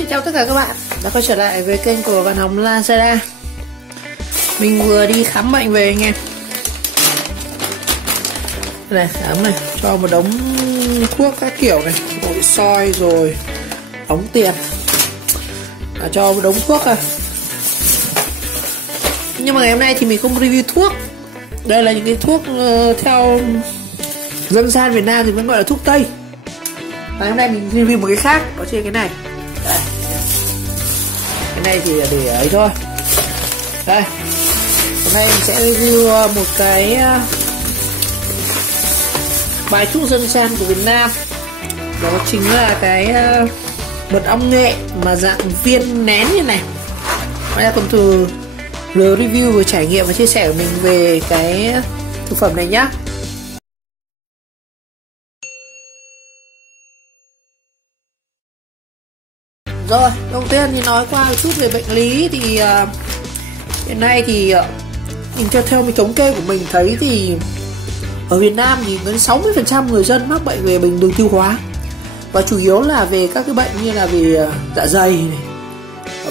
xin chào tất cả các bạn đã quay trở lại với kênh của Văn Hồng Lazada. Mình vừa đi khám bệnh về anh em. Này, khám này, cho một đống thuốc các kiểu này, nội soi rồi đóng tiền, cho một đống thuốc à. Nhưng mà ngày hôm nay thì mình không review thuốc. Đây là những cái thuốc theo dân gian Việt Nam thì vẫn gọi là thuốc Tây. Và hôm nay mình review một cái khác, đó chính là cái này. Đây. Cái này thì để ấy thôi. Đây. Hôm nay mình sẽ review một cái bài thuốc dân gian của Việt Nam. Đó chính là cái mật ong nghệ mà dạng viên nén như này. Bây giờ cùng từ review và trải nghiệm và chia sẻ của mình về cái thực phẩm này nhá. Rồi, đầu tiên thì nói qua một chút về bệnh lý thì hiện nay thì mình theo mình thống kê của mình thấy thì ở Việt Nam thì đến 60% người dân mắc bệnh về bệnh đường tiêu hóa, và chủ yếu là về các cái bệnh như là về dạ dày này,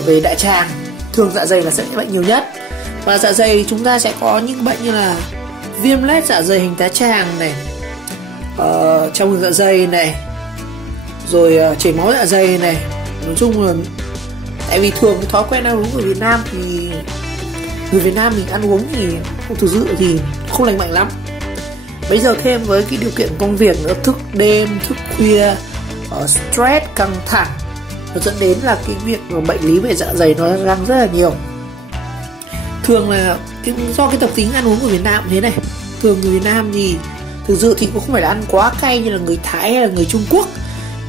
về đại tràng. Thường dạ dày là sẽ bệnh nhiều nhất, và dạ dày chúng ta sẽ có những bệnh như là viêm loét dạ dày hình tá tràng này, trong ngực dạ dày này, rồi chảy máu dạ dày này. Nói chung là tại vì thường cái thói quen ăn uống của Việt Nam thì người Việt Nam mình ăn uống thì không thực sự thì không lành mạnh lắm. Bây giờ thêm với cái điều kiện công việc nữa, thức đêm, thức khuya, stress, căng thẳng, nó dẫn đến là cái việc bệnh lý về dạ dày nó đang rất là nhiều. Thường là do cái tập tính ăn uống của Việt Nam thế này. Thường người Việt Nam thì thực sự thì cũng không phải là ăn quá cay như là người Thái hay là người Trung Quốc,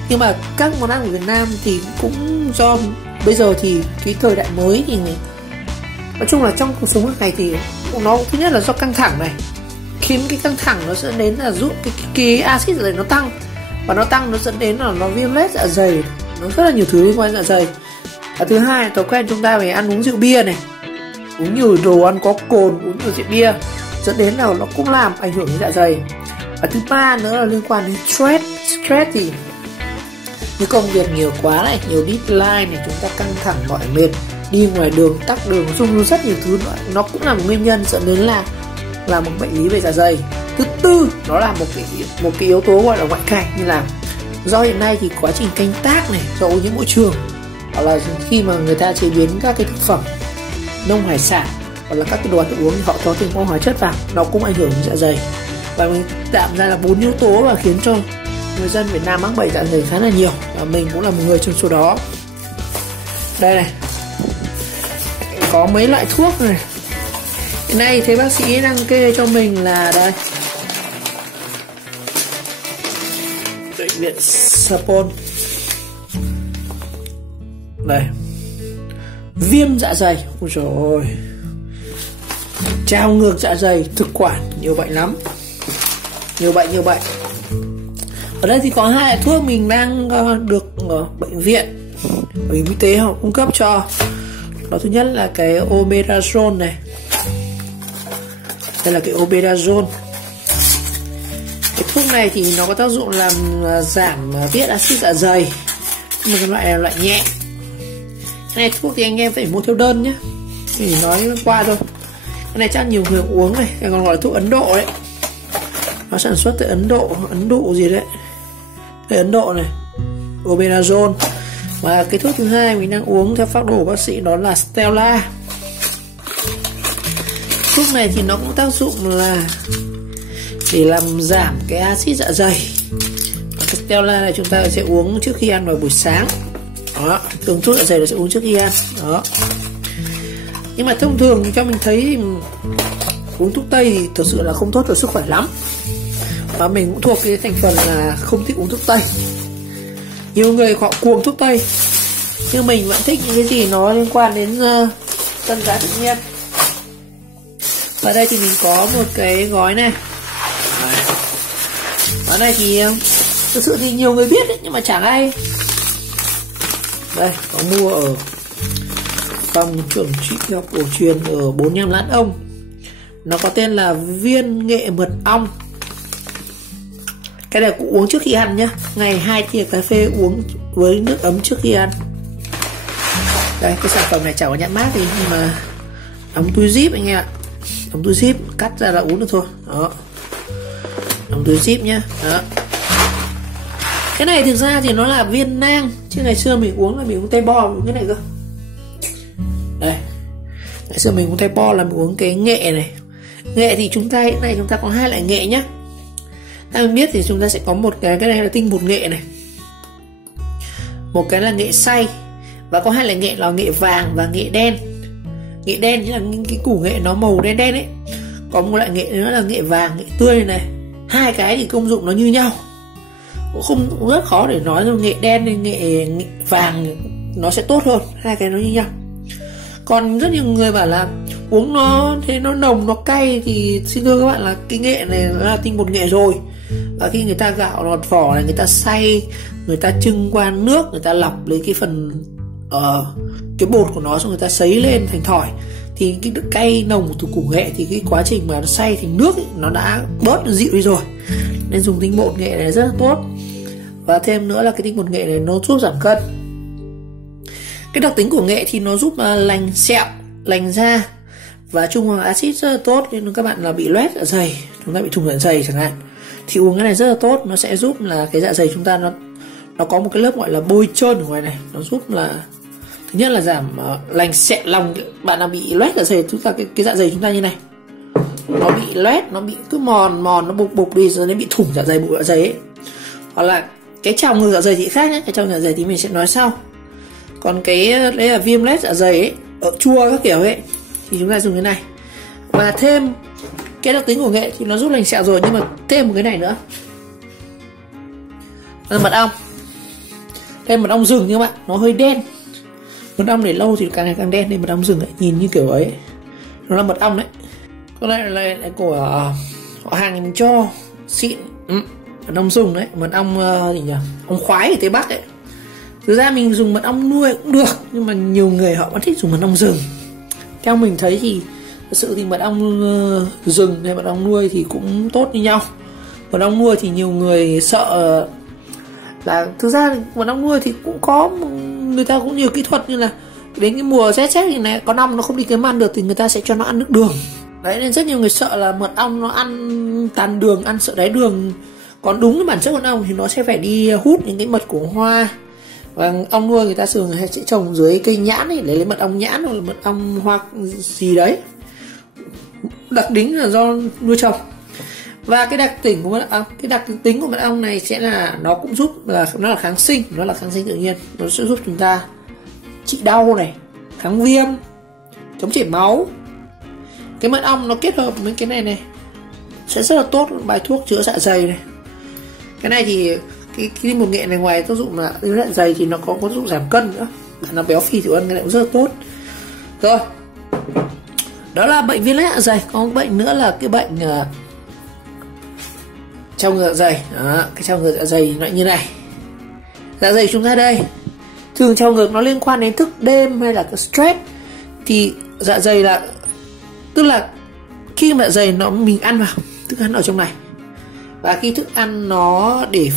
nhưng mà các món ăn của Việt Nam thì cũng do bây giờ thì cái thời đại mới thì nói chung là trong cuộc sống hàng ngày thì nó thứ nhất là do căng thẳng này, khiến cái căng thẳng nó sẽ đến là giúp cái axit dạ dày nó tăng, và nó tăng nó dẫn đến là nó viêm loét dạ dày, nó rất là nhiều thứ liên quan đến dạ dày. Và thứ hai là thói quen chúng ta về ăn uống rượu bia này, uống nhiều đồ ăn có cồn, uống nhiều rượu bia dẫn đến là nó cũng làm ảnh hưởng đến dạ dày. Và thứ ba nữa là liên quan đến stress thì như công việc nhiều quá này, nhiều deadline này, chúng ta căng thẳng mỏi mệt, đi ngoài đường tắc đường, chung rất nhiều thứ nữa, nó cũng là một nguyên nhân dẫn đến là một bệnh lý về dạ dày. Thứ tư đó là một cái yếu tố gọi là ngoại cảnh, như là do hiện nay thì quá trình canh tác này, do ô nhiễm môi trường, hoặc là khi mà người ta chế biến các cái thực phẩm nông hải sản hoặc là các cái đồ ăn uống thì họ cho thêm hóa chất vào, nó cũng ảnh hưởng đến dạ dày. Và mình tạm ra là 4 yếu tố và khiến cho người dân Việt Nam mắc bệnh dạ dày khá là nhiều, và mình cũng là một người trong số đó. Đây này, có mấy loại thuốc này. Hiện nay thấy bác sĩ đang kê cho mình là đây, bệnh viện Sapon. Đây, viêm dạ dày, ôi trời ơi, trào ngược dạ dày, thực quản, nhiều bệnh lắm, nhiều bệnh. Ở đây thì có 2 loại thuốc mình đang được bệnh viện, bảo hiểm y tế họ cung cấp cho. Đó, thứ nhất là cái Omeprazole này. Đây là cái Omeprazole. Cái thuốc này thì nó có tác dụng làm giảm tiết axit dạ dày, nhưng mà cái loại này là loại nhẹ. Cái này thuốc thì anh em phải mua theo đơn nhé, mình nói qua thôi. Cái này chắc nhiều người uống này, cái còn gọi là thuốc Ấn Độ đấy. Nó sản xuất tại Ấn Độ gì đấy. Đây, Ấn Độ này, Omeprazole. Và cái thuốc thứ hai mình đang uống theo phác đồ của bác sĩ đó là Stella. Thuốc này thì nó cũng tác dụng là để làm giảm cái axit dạ dày. Cái Stella này chúng ta sẽ uống trước khi ăn vào buổi sáng. Đó, thường thuốc dạ dày là sẽ uống trước khi ăn. Đó. Nhưng mà thông thường cho mình thấy thì uống thuốc Tây thì thực sự là không tốt cho sức khỏe lắm. Và mình cũng thuộc cái thành phần là không thích uống thuốc Tây. Nhiều người họ cuồng thuốc Tây, nhưng mình vẫn thích những cái gì nó liên quan đến tân giá tự nhiên. Và đây thì mình có một cái gói này. Gói này thì thực sự thì nhiều người biết đấy, nhưng mà chẳng ai. Đây, có mua ở phòng trưởng trị y học cổ truyền ở 45 Lán Ông. Nó có tên là viên nghệ mật ong. Cái này cũng uống trước khi ăn nhá. Ngày 2 thìa cà phê uống với nước ấm trước khi ăn. Đây, cái sản phẩm này chả có nhãn mác gì nhưng mà đóng túi zip anh em ạ. Đóng túi zip, cắt ra là uống được thôi. Đó. Đóng túi zip nhá. Đó. Cái này thực ra thì nó là viên nang, chứ ngày xưa mình uống là mình uống tây bo, uống cái này cơ. Đây. Ngày xưa mình uống tây bo là mình uống cái nghệ này. Nghệ thì chúng ta hiện nay chúng ta có 2 loại nghệ nhá. Ta mình biết thì chúng ta sẽ có một cái này là tinh bột nghệ này. Một cái là nghệ xay. Và có 2 loại nghệ là nghệ vàng và nghệ đen. Nghệ đen chính là những cái củ nghệ nó màu đen đen ấy. Có một loại nghệ nữa là nghệ vàng, nghệ tươi này. 2 cái thì công dụng nó như nhau. Cũng rất khó để nói rằng nghệ đen hay nghệ vàng nó sẽ tốt hơn. 2 cái nó như nhau. Còn rất nhiều người bảo là uống nó thế nó nồng, nó cay thì xin thưa các bạn là cái nghệ này nó là tinh bột nghệ rồi. Và khi người ta gạo lọt vỏ này, người ta xay, người ta trưng qua nước, người ta lọc lấy cái phần cái bột của nó, xong người ta sấy lên thành thỏi, thì cái cay nồng từ củ nghệ thì cái quá trình mà nó xay thành nước ấy, nó đã bớt dịu đi rồi. Nên dùng tinh bột nghệ này rất là tốt. Và thêm nữa là cái tinh bột nghệ này nó giúp giảm cân. Cái đặc tính của nghệ thì nó giúp lành sẹo, lành da và trung hòa axit rất là tốt. Nên các bạn là bị loét dạ dày, chúng ta bị thủng dạ dày chẳng hạn, thì uống cái này rất là tốt. Nó sẽ giúp là cái dạ dày chúng ta nó có một cái lớp gọi là bôi trơn ở ngoài này. Nó giúp là thứ nhất là giảm lành sẹo lòng. Bạn nào bị loét dạ dày, chúng ta cái dạ dày chúng ta như này, nó bị loét, nó bị cứ mòn nó bục đi rồi nó bị thủng dạ dày, bụng dạ dày ấy. Hoặc là cái trào ngược dạ dày thì khác nhé. Cái trào ngược dạ dày thì mình sẽ nói sau. Còn cái đấy là viêm loét dạ dày ấy, ở chua các kiểu ấy, thì chúng ta dùng cái này. Và thêm cái đặc tính của nghệ thì nó giúp lành sẹo rồi, nhưng mà thêm một cái này nữa là mật ong. Đây mật ong rừng nha các bạn, nó hơi đen. Mật ong để lâu thì càng ngày càng đen, nên mật ong rừng ấy, nhìn như kiểu ấy, nó là mật ong đấy. Còn đây là của họ hàng mình cho xịn, mật ong rừng đấy, mật ong gì nhỉ, ong khoái ở Tây Bắc ấy. Thực ra mình dùng mật ong nuôi cũng được, nhưng mà nhiều người họ vẫn thích dùng mật ong rừng. Theo mình thấy thì thực sự thì mật ong rừng hay mật ong nuôi thì cũng tốt như nhau. Mật ong nuôi thì nhiều người sợ là thực ra mật ong nuôi thì cũng có, người ta cũng nhiều kỹ thuật, như là đến cái mùa rét như này, có năm nó không đi kiếm ăn được thì người ta sẽ cho nó ăn nước đường. Đấy, nên rất nhiều người sợ là mật ong nó ăn tàn đường, ăn sợ đáy đường. Còn đúng cái bản chất mật ong thì nó sẽ phải đi hút những cái mật của hoa. Và ong nuôi người ta thường sẽ trồng dưới cây nhãn ấy, để lấy mật ong nhãn hoặc là mật ong hoa gì đấy. Đặc tính là do nuôi trồng. Và cái đặc tính của mật ong này sẽ là nó cũng giúp là nó là kháng sinh, nó là kháng sinh tự nhiên, nó sẽ giúp chúng ta trị đau này, kháng viêm, chống chảy máu. Cái mật ong nó kết hợp với cái này sẽ rất là tốt, bài thuốc chữa dạ dày này. Cái này thì cái một nghệ này ngoài tác dụng là dạ dày thì nó có tác dụng giảm cân nữa. Bạn nào béo phì thì ăn cái này cũng rất là tốt. Rồi, đó là bệnh viêm loét dạ dày. Có một bệnh nữa là cái bệnh trào ngược dạ dày. Đó, cái trào ngược dạ dày nó như này. Dạ dày chúng ta đây, thường trào ngược nó liên quan đến thức đêm hay là cái stress. Thì dạ dày là, tức là khi mà dạ dày mình ăn vào thức ăn ở trong này, và khi thức ăn nó để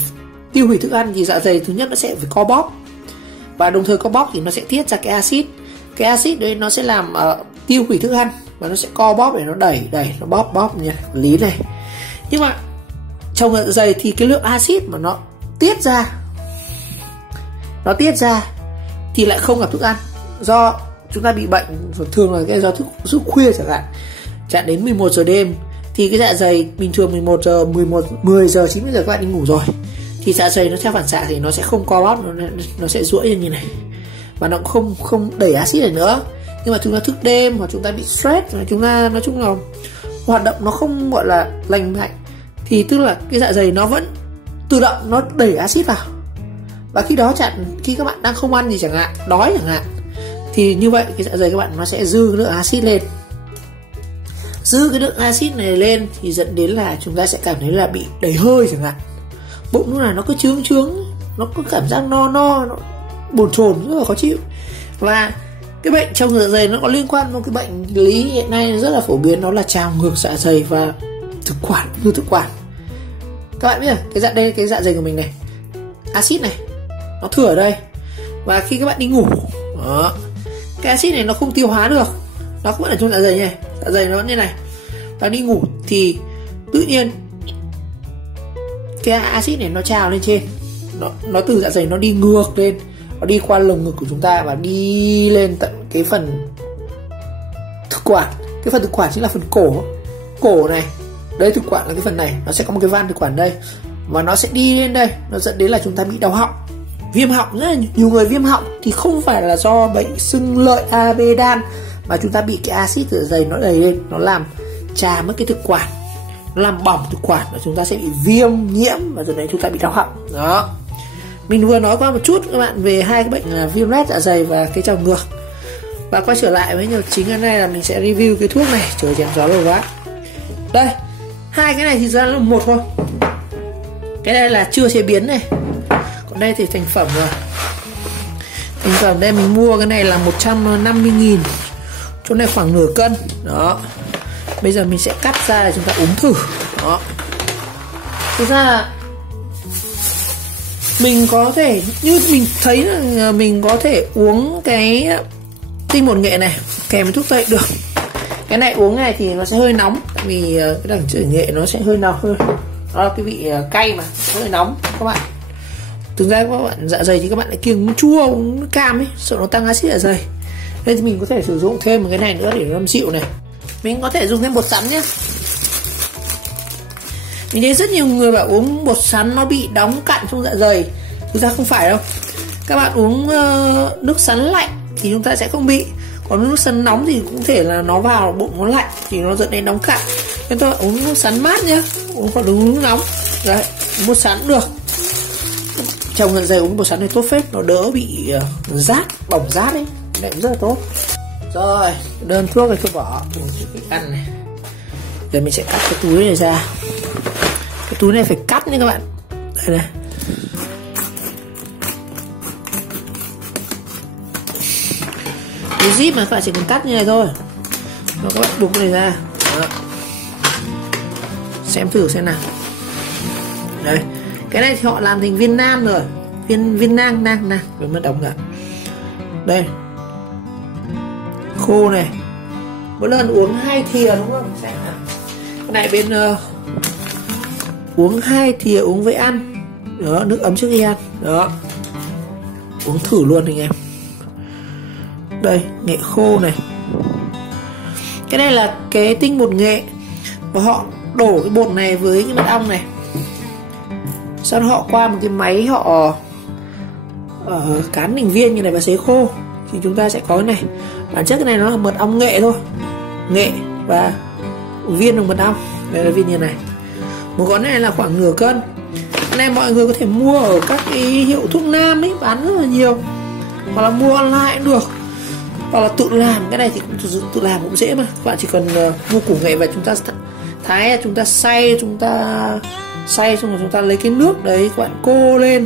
tiêu hủy thức ăn thì dạ dày thứ nhất nó sẽ phải co bóp, và đồng thời co bóp thì nó sẽ tiết ra cái axit. Cái axit đấy nó sẽ làm tiêu hủy thức ăn, và nó sẽ co bóp để nó đẩy nó bóp nha, lý này. Nhưng mà trong dạ dày thì cái lượng axit mà nó tiết ra thì lại không gặp thức ăn, do chúng ta bị bệnh thường là cái do thức khuya chẳng đến 11 giờ đêm, thì cái dạ dày bình thường 10 giờ 9 giờ các bạn đi ngủ rồi, thì dạ dày nó theo phản xạ thì nó sẽ không co bóp, nó sẽ duỗi như này, và nó cũng không đẩy axit này nữa. Nhưng mà chúng ta thức đêm hoặc chúng ta bị stress, chúng ta nói chung là hoạt động nó không gọi là lành mạnh, thì tức là cái dạ dày nó vẫn tự động nó đẩy axit vào. Và khi đó khi các bạn đang không ăn gì chẳng hạn, đói chẳng hạn, thì như vậy cái dạ dày các bạn nó sẽ dư lượng axit lên. Dư cái lượng axit này lên thì dẫn đến là chúng ta sẽ cảm thấy là bị đầy hơi chẳng hạn. Bụng lúc này nó cứ trướng, nó có cảm giác no, nó bồn chồn, rất là khó chịu. Và cái bệnh trào ngược dạ dày nó có liên quan đến cái bệnh lý hiện nay rất là phổ biến, đó là trào ngược dạ dày và thực quản. Các bạn biết cái dạ dày của mình này, axit này nó thừa ở đây, và khi các bạn đi ngủ đó, cái axit này nó không tiêu hóa được, nó cũng vẫn ở trong dạ dày này, dạ dày nó như này, và đi ngủ thì tự nhiên cái axit này nó trào lên trên, nó từ dạ dày nó đi ngược lên, nó đi qua lồng ngực của chúng ta và đi lên tận cái phần thực quản. Cái phần thực quản chính là phần cổ này, đây thực quản là cái phần này, nó sẽ có một cái van thực quản đây và nó sẽ đi lên đây, nó dẫn đến là chúng ta bị đau họng, viêm họng. Rất là nhiều người viêm họng thì không phải là do bệnh sưng lợi amidan mà chúng ta bị cái axit dạ dày nó đầy lên, nó làm trà mất cái thực quản, nó làm bỏng thực quản và chúng ta sẽ bị viêm nhiễm và dẫn đến chúng ta bị đau họng. Đó, mình vừa nói qua một chút các bạn về hai cái bệnh là viêm loét dạ dày và cái trào ngược. Và quay trở lại với nhiều chính hôm nay là mình sẽ review cái thuốc này, trời chém gió lâu quá. Đây, hai cái này thì ra là một thôi. Cái này là chưa chế biến này, còn đây thì thành phẩm rồi. Thành phẩm đây mình mua cái này là 150.000, chỗ này khoảng nửa cân. Đó, bây giờ mình sẽ cắt ra để chúng ta uống thử. Đó, thực ra là mình có thể, như mình thấy là mình có thể uống cái tinh bột nghệ này kèm với thuốc tây được. Cái này uống này thì nó sẽ hơi nóng, tại vì cái đằng chữ nghệ nó sẽ hơi nóng hơn, đó là cái vị cay mà hơi nóng các bạn. Thực ra các bạn dạ dày thì các bạn lại kiêng uống chua, uống cam ấy, sợ nó tăng axit dạ dày, nên thì mình có thể sử dụng thêm một cái này nữa để nó làm dịu này. Mình có thể dùng thêm bột sắn nhé. Mình thấy rất nhiều người bảo uống bột sắn nó bị đóng cặn trong dạ dày, thực ra không phải đâu. Các bạn uống nước sắn lạnh thì chúng ta sẽ không bị, còn nước sắn nóng thì cũng thể là nó vào bụng nó lạnh thì nó dẫn đến đóng cặn. Nên tôi uống nước sắn mát nhá, uống còn uống nước nóng. Đấy, bột sắn cũng được. Trong dạ dày uống bột sắn này tốt phết, nó đỡ bị rát, bỏng rát ấy, này cũng rất là tốt. Rồi, đơn thuốc này tôi bỏ, uống cái ăn này. Giờ mình sẽ cắt cái túi này ra. Cái túi này phải cắt nha các bạn. Đây này. Cái zip mà các bạn chỉ cần cắt như này thôi. Rồi các bạn bục này ra. Đó. Xem thử xem nào. Đây, cái này thì họ làm thành viên nang rồi, viên nang rồi mới đóng cả. Đây, khô này, mỗi lần uống 2 thìa đúng không? Xem nào. Cái này bên uống 2 thìa uống với ăn. Đó, nước ấm trước khi ăn. Đó, uống thử luôn anh em. Đây, nghệ khô này. Cái này là cái tinh bột nghệ, và họ đổ cái bột này với cái mật ong này, sau đó họ qua một cái máy họ cán thành viên như này và sấy khô thì chúng ta sẽ có cái này. Bản chất cái này nó là mật ong nghệ thôi, nghệ và viên đồng mật ong. Đây là viên như này. Một gói này là khoảng nửa cân. Cái này mọi người có thể mua ở các cái hiệu thuốc nam ấy, bán rất là nhiều, hoặc là mua online cũng được, hoặc là tự làm. Cái này thì cũng tự làm cũng dễ mà. Các bạn chỉ cần mua củ nghệ và chúng ta thái, chúng ta xay xong rồi chúng ta lấy cái nước đấy các bạn cô lên,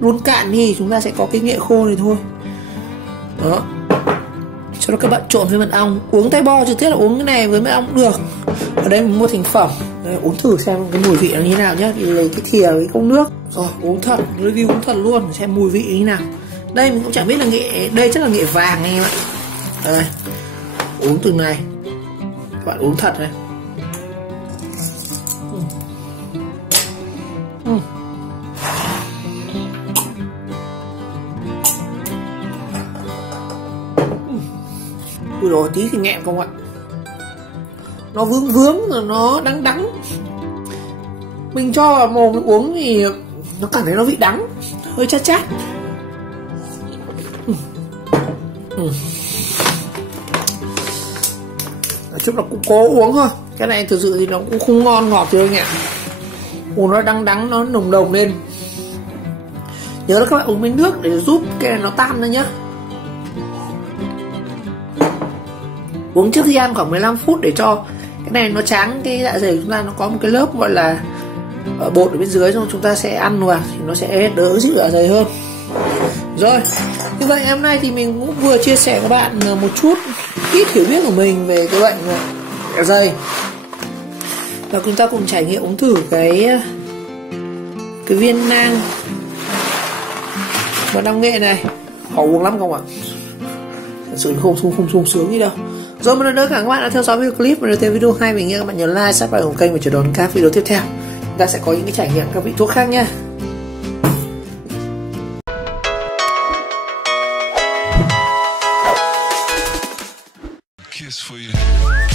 đun cạn thì chúng ta sẽ có cái nghệ khô này thôi. Đó, cho đó các bạn trộn với mật ong, uống tay bo trực tiếp là uống cái này với mật ong cũng được. Ở đây mình mua thành phẩm đấy, uống thử xem cái mùi vị nó như thế nào nhá. Thì lấy cái thìa với cốc nước rồi uống thật, review uống thật luôn xem mùi vị như thế nào. Đây mình cũng chẳng biết là nghệ, đây chắc là nghệ vàng này các bạn. Đây, uống từng này, các bạn uống thật này. Ui rồi tí thì nghẹn không ạ. Nó vướng rồi nó đắng. Mình cho vào mồm uống thì nó cảm thấy nó vị đắng, hơi chát. Nói chung là cũng cố uống thôi. Cái này thực sự thì nó cũng không ngon ngọt gì đâu nhỉ. Uống nó đắng, nó nồng nồng lên. Nhớ là các bạn uống với nước để giúp cái này nó tan ra nhá. Uống trước khi ăn khoảng 15 phút để cho cái này nó tráng cái dạ dày của chúng ta, nó có một cái lớp gọi là bột ở bên dưới, xong chúng ta sẽ ăn vào thì nó sẽ đỡ dịu dạ dày hơn. Rồi, như vậy hôm nay thì mình cũng vừa chia sẻ với các bạn một chút ít hiểu biết của mình về cái bệnh dạ dày, và chúng ta cùng trải nghiệm uống thử cái viên nang mật ong nghệ này. Khó uống lắm không ạ? thật sự không sung sướng gì đâu. Rồi một lần nữa cảm ơn các bạn đã theo dõi video clip, và nếu thấy video hay mình nhớ các bạn nhớ like, subscribe của kênh và chờ đón các video tiếp theo. Chúng ta sẽ có những cái trải nghiệm các vị thuốc khác nha. Kiss for you.